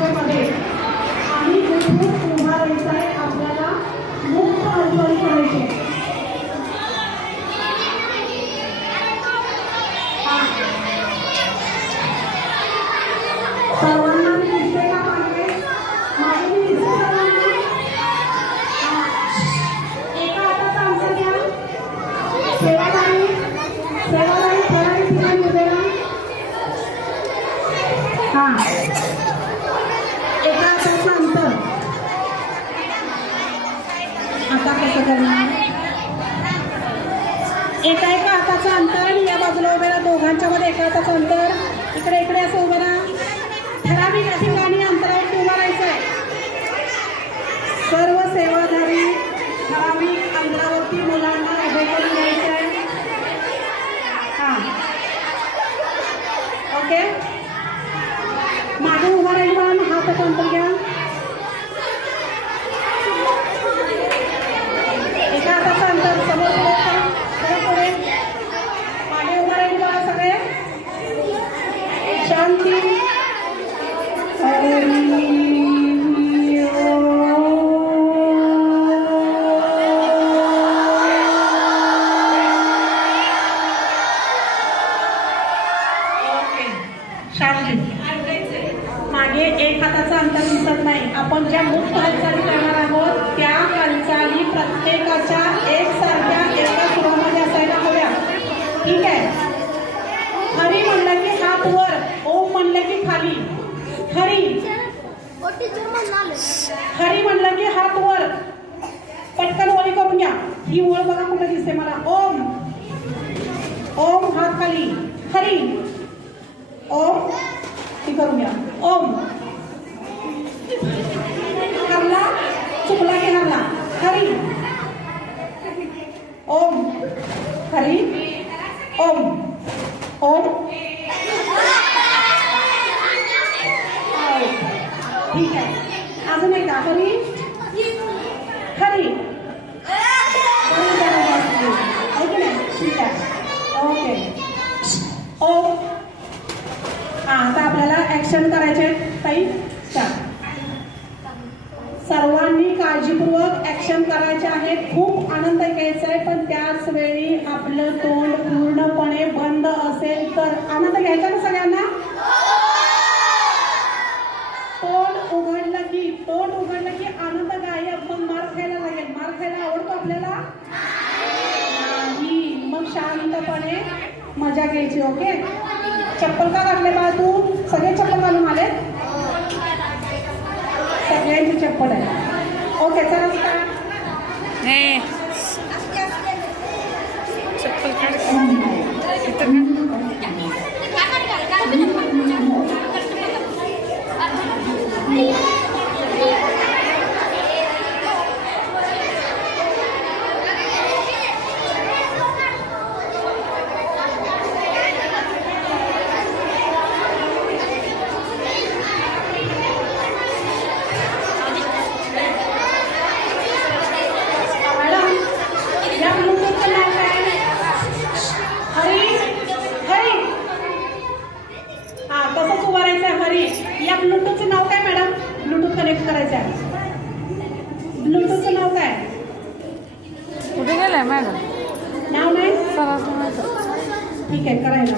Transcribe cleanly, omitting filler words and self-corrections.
दिशेमध्ये आणि उठून उभा राहायचं आहे. आपल्याला मुक्त हालचाल करायची आहे. सर्वांना दिसते का मागे? मागे दिसते सर्वांना? एका हाताचा अंतर घ्या. सेवादारी ठराविक ठिकाणी उभे राहा. एका हाताचं अंतर. आता कसं करणार? एका हाताचं अंतर. या बाजूला उभे राहा. दोघांच्या मध्ये एका हाताचं अंतर. इकडे असं उभे राहा. ठराविक ठिकाणी अंतरावर उभं राहायचं आहे. सर्व सेवाधारी ठराविक अंतरावरती मुलांना उभे करून घ्यायचं आहे. ओके. मागे उभा राहील पण हाताचं अंतर घ्या. एका हाताचं अंतर. समोर पुढे मागे उभा राहील बघा सगळे. शांती. मागे एक हाताचं अंतर दिसत नाही. आपण ज्या मुक्त हालचाली करणार आहोत त्या हालचाली प्रत्येकाच्या एकसारख्या एका सुरामध्ये असायला हव्या. ठीक आहे. हरी म्हणलं की हात वर. ओम म्हणलं की खाली. हरी म्हणलं की हात वर. पटकन ओळी करून घ्या. ही ओळ बघा कुठे दिसते मला. ओम. ओम हात खाली. हरी. ओम. ती करून घ्या. ओम. हरला चुकला की हरला. हरी. ओम. हरी. ओम. ओम. ठीक आहे. अजून एकदा. हरी. हरी. ठीक आहे. ओके. ओम. आता आपल्याला ऍक्शन करायचे ताई. स्टार्ट. सर्वांनी काळजीपूर्वक ऍक्शन करायचे आहे. खूप आनंद घ्यायचा आहे पण त्याच वेळी आपलं तोंड पूर्णपणे बंद असेल तर. आनंद घ्यायचा ना सगळ्यांना? तोंड उघडलं की आनंद गायब. मग मार खायला लागेल. मार खायला आवडतो आपल्याला? नाही. मग शांतपणे मजा घ्यायची. ओके. चप्पल का घातले बा तू? सगळे चप्पल घालून आले? सगळ्यांची चप्पल आहे. ओके. चला चप्पल या ब्लूटूथचं नाव काय मॅडम? ब्लूटूथ कनेक्ट करायचं आहे. ब्लूटूथचं नाव काय? कुठे गेलाय मॅडम? नाव नाही? सर ठीक आहे. करायला